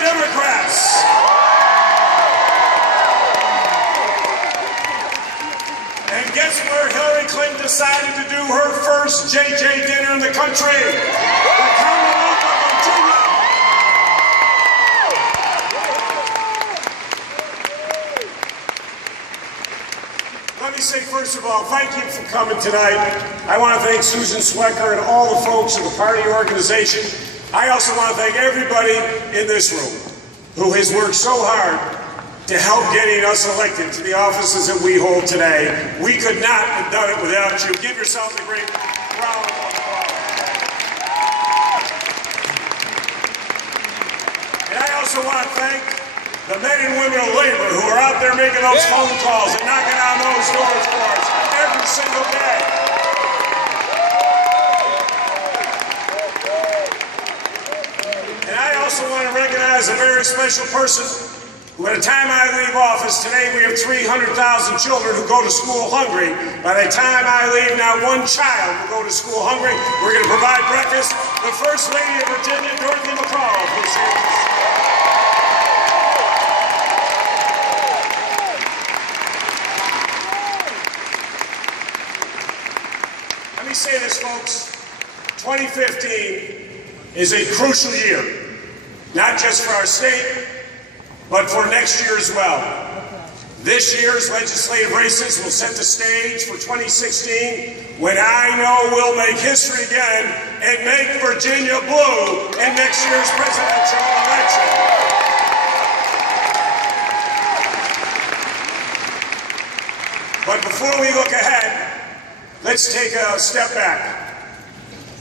Democrats. And guess where Hillary Clinton decided to do her first JJ dinner in the country? The Commonwealth of Virginia. Let me say, first of all, thank you for coming tonight. I want to thank Susan Swecker and all the folks of the party organization. I also want to thank everybody in this room who has worked so hard to help getting us elected to the offices that we hold today. We could not have done it without you. Give yourself a great round of applause. And I also want to thank the men and women of labor who are out there making those phone calls and knocking on those doors for us every single day. And I also want to recognize a very special person who, at the time I leave office, today we have 300,000 children who go to school hungry. By the time I leave, not one child will go to school hungry. We're going to provide breakfast. The First Lady of Virginia, Dorothy McAuliffe's, who's here. Let me say this, folks. 2015 is a crucial year, not just for our state, but for next year as well. This year's legislative races will set the stage for 2016, when I know we'll make history again and make Virginia blue in next year's presidential election. But before we look ahead, let's take a step back.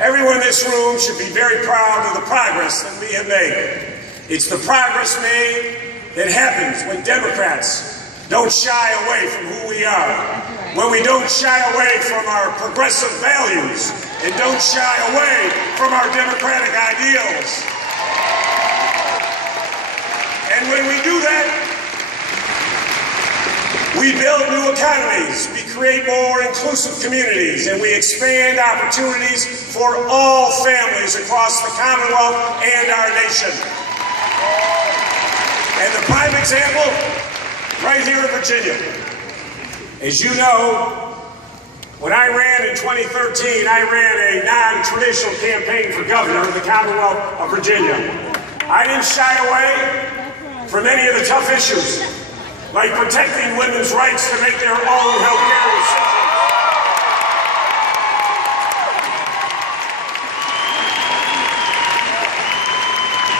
Everyone in this room should be very proud of the progress that we have made. It's the progress made that happens when Democrats don't shy away from who we are, when we don't shy away from our progressive values and don't shy away from our democratic ideals. And when we do that, we build new economies, we create more inclusive communities, and we expand opportunities for all families across the Commonwealth and our nation. And the prime example, right here in Virginia. As you know, when I ran in 2013, I ran a non-traditional campaign for governor of the Commonwealth of Virginia. I didn't shy away from any of the tough issues, like protecting women's rights to make their own health care decisions.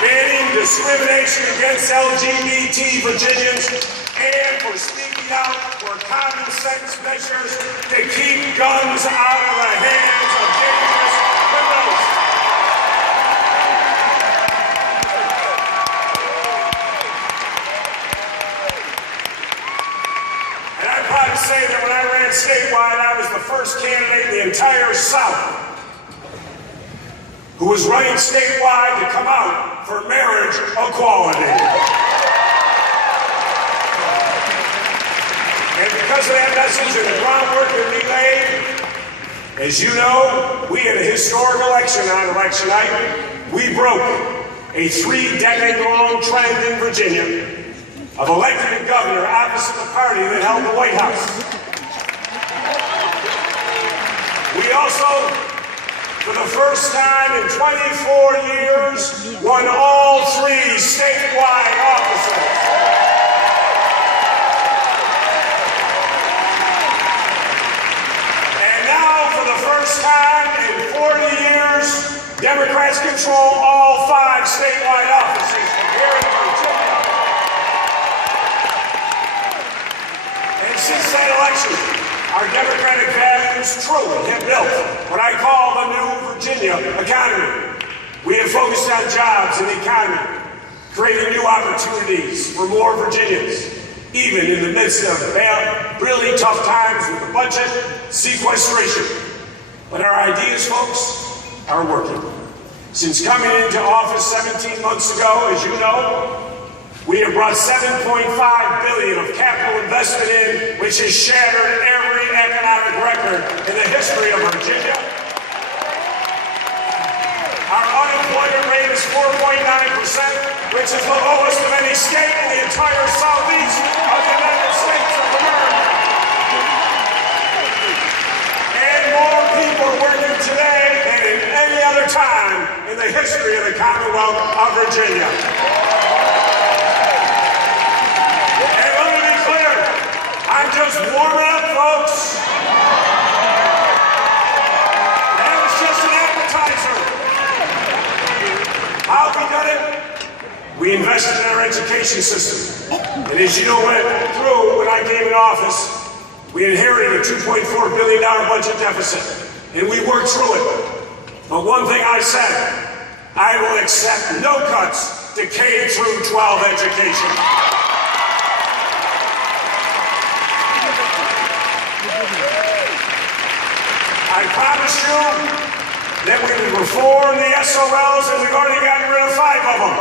Banning discrimination against LGBT Virginians, and for speaking out for common sense measures to keep guns out of the hands of dangerous criminals. And I'm proud to say that when I ran statewide, I was the first candidate in the entire South who was running statewide to come out for marriage equality. And because of that message and the groundwork that we laid, as you know, we had a historic election on election night. We broke a 3-decade-long trend in Virginia of electing a governor opposite the party that held the White House. We also, for the first time in 24 years, won all 3 statewide offices. And now, for the first time in 40 years, Democrats control all 5 statewide offices here in Virginia. And since that election, our democratic values truly have built what I call the new Virginia economy. We have focused on jobs and the economy, creating new opportunities for more Virginians, even in the midst of really tough times with the budget, sequestration. But our ideas, folks, are working. Since coming into office 17 months ago, as you know, we have brought $7.5 billion of capital investment in, which has shattered every economic record in the history of Virginia. Our unemployment rate is 4.9%, which which is the lowest of any state in the entire southeast of the United States of America. And more people are working today than in any other time in the history of the Commonwealth of Virginia. And let me be clear, I'm just warming up, folks. That was just an appetizer. How have we done it? We invested in our education system. And as you know, went through when I came in office, we inherited a $2.4 billion budget deficit. And we worked through it. But one thing I said, I will accept no cuts to K through 12 education. I promise you that we would reform the SOLs, and we've already gotten rid of 5 of them.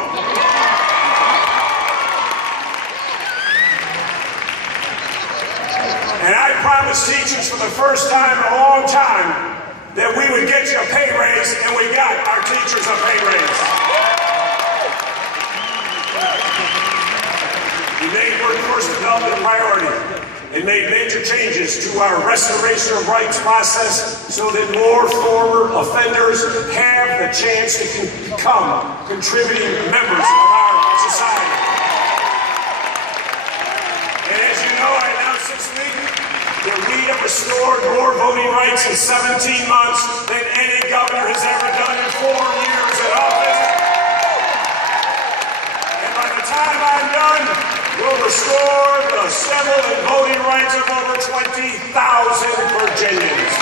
And I promised teachers for the first time in a long time that we would get you a pay raise, and we got our teachers a pay raise. We made workforce development a priority and made major changes to our restoration of rights process so that more former offenders have the chance to become contributing members of our society. And as you know, I announced this week that we have restored more voting rights in 17 months than any governor has ever done in 4 years in office. And by the time I'm done, we'll restore the civil and voting rights of over 20,000 Virginians.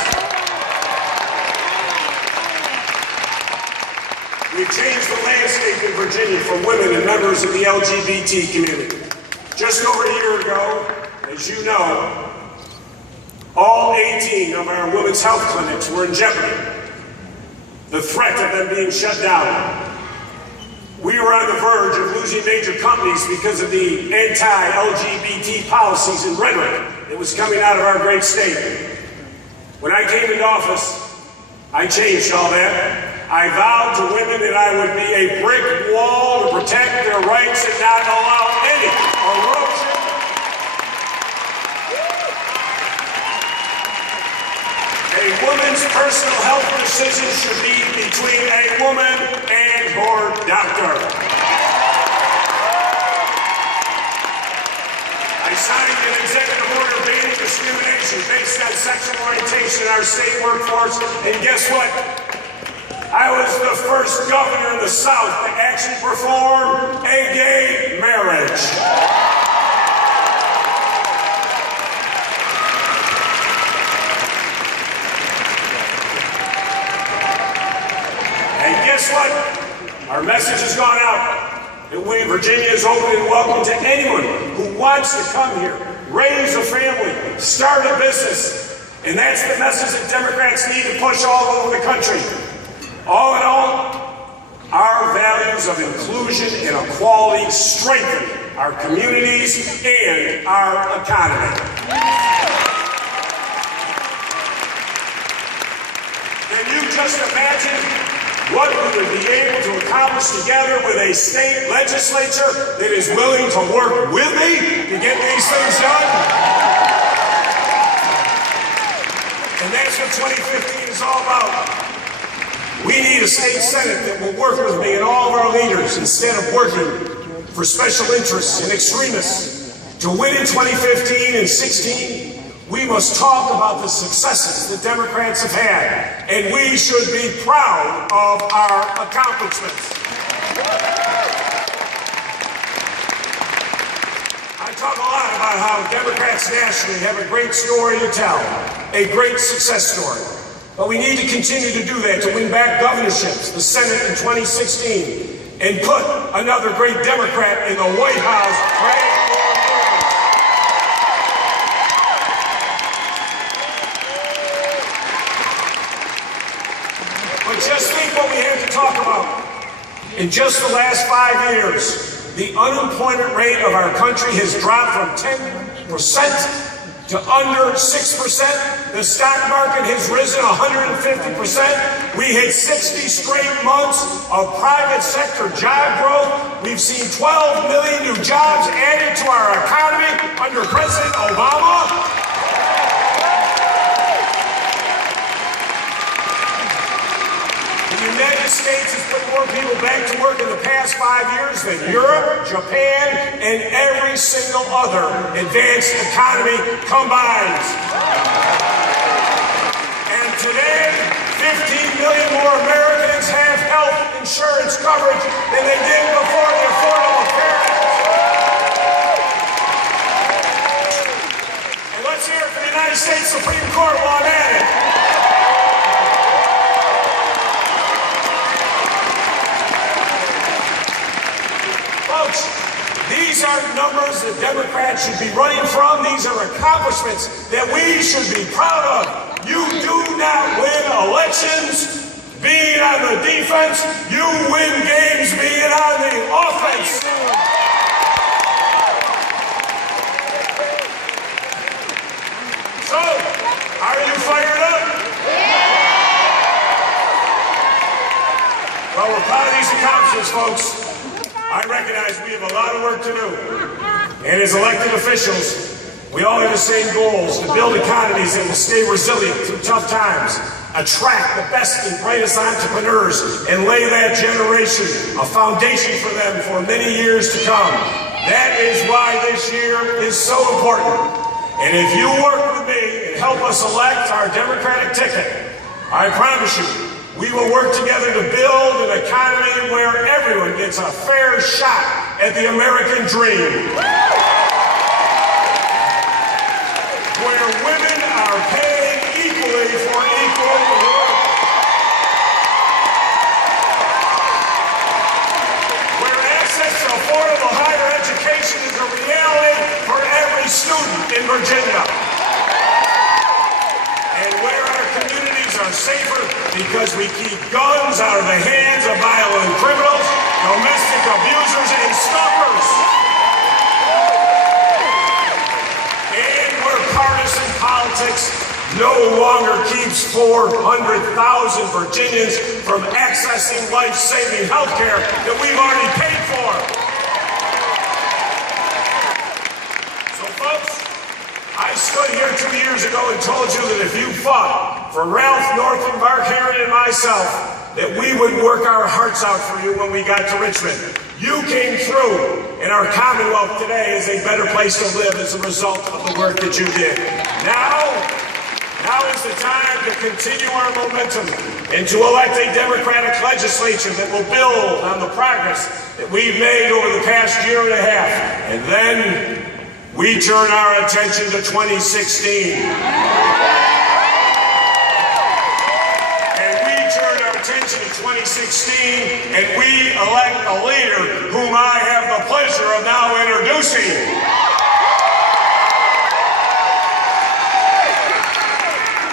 We've changed the landscape in Virginia for women and members of the LGBT community. Just over a year ago, as you know, all 18 of our women's health clinics were in jeopardy. The threat of them being shut down. We were on the verge of losing major companies because of the anti-LGBT policies and rhetoric that was coming out of our great state. When I came into office, I changed all that. I vowed to women that I would be a brick wall to protect their rights and not allow any erosion. A woman's personal health decision should be between a woman and her doctor. I signed an executive order banning discrimination based on sexual orientation in our state workforce, and guess what? I was the first governor in the South to actually perform a gay marriage. And guess what? Our message has gone out that Virginia is open and welcome to anyone who wants to come here, raise a family, start a business. And that's the message that Democrats need to push all over the country. All in all, our values of inclusion and equality strengthen our communities and our economy. Can you just imagine what we would be able to accomplish together with a state legislature that is willing to work with me to get these things done? And that's what 2015 is all about. We need a state senate that will work with me and all of our leaders instead of working for special interests and extremists. To win in 2015 and 16, we must talk about the successes the Democrats have had, and we should be proud of our accomplishments. I talk a lot about how Democrats nationally have a great story to tell, a great success story. But we need to continue to do that to win back governorships, the Senate in 2016, and put another great Democrat in the White House right now. But just think what we have to talk about. In just the last 5 years, the unemployment rate of our country has dropped from 10% to under 6%. The stock market has risen 150%. We hit 60 straight months of private sector job growth. We've seen 12 million new jobs added to our economy under President Obama. The United States has put more people back to work in the past 5 years than Europe, Japan, and every single other advanced economy combined. And today, 15 million more Americans have health insurance coverage than they did before the Affordable Care Act. And let's hear it for the United States Supreme Court while I'm at it. Folks, these aren't numbers that Democrats should be running from. These are accomplishments that we should be proud of. You do not win elections being on the defense. You win games being on the offense. So, are you fired up? Well, we're proud of these accomplishments, folks. I recognize we have a lot of work to do. And as elected officials, we all have the same goals: to build economies that will stay resilient through tough times, attract the best and brightest entrepreneurs, and lay that generation a foundation for them for many years to come. That is why this year is so important. And if you work with me and help us elect our Democratic ticket, I promise you, we will work together to build an economy where everyone gets a fair shot at the American dream. Where women are paid equally for equal work. Where access to affordable higher education is a reality for every student in Virginia. And where our communities are safer because we keep guns out of the hands of violent criminals, domestic abusers, and stalkers. And where partisan politics no longer keeps 400,000 Virginians from accessing life-saving health care that we've already paid for. So, folks, I stood here 2 years ago and told you that if you fought for Ralph Northam, Mark Herron, and myself, that we would work our hearts out for you when we got to Richmond. You came through, and our Commonwealth today is a better place to live as a result of the work that you did. Now is the time to continue our momentum and to elect a Democratic legislature that will build on the progress that we've made over the past year and a half. And then we turn our attention to 2016. And we turn our attention to 2016, and we elect a leader whom I have the pleasure of now introducing.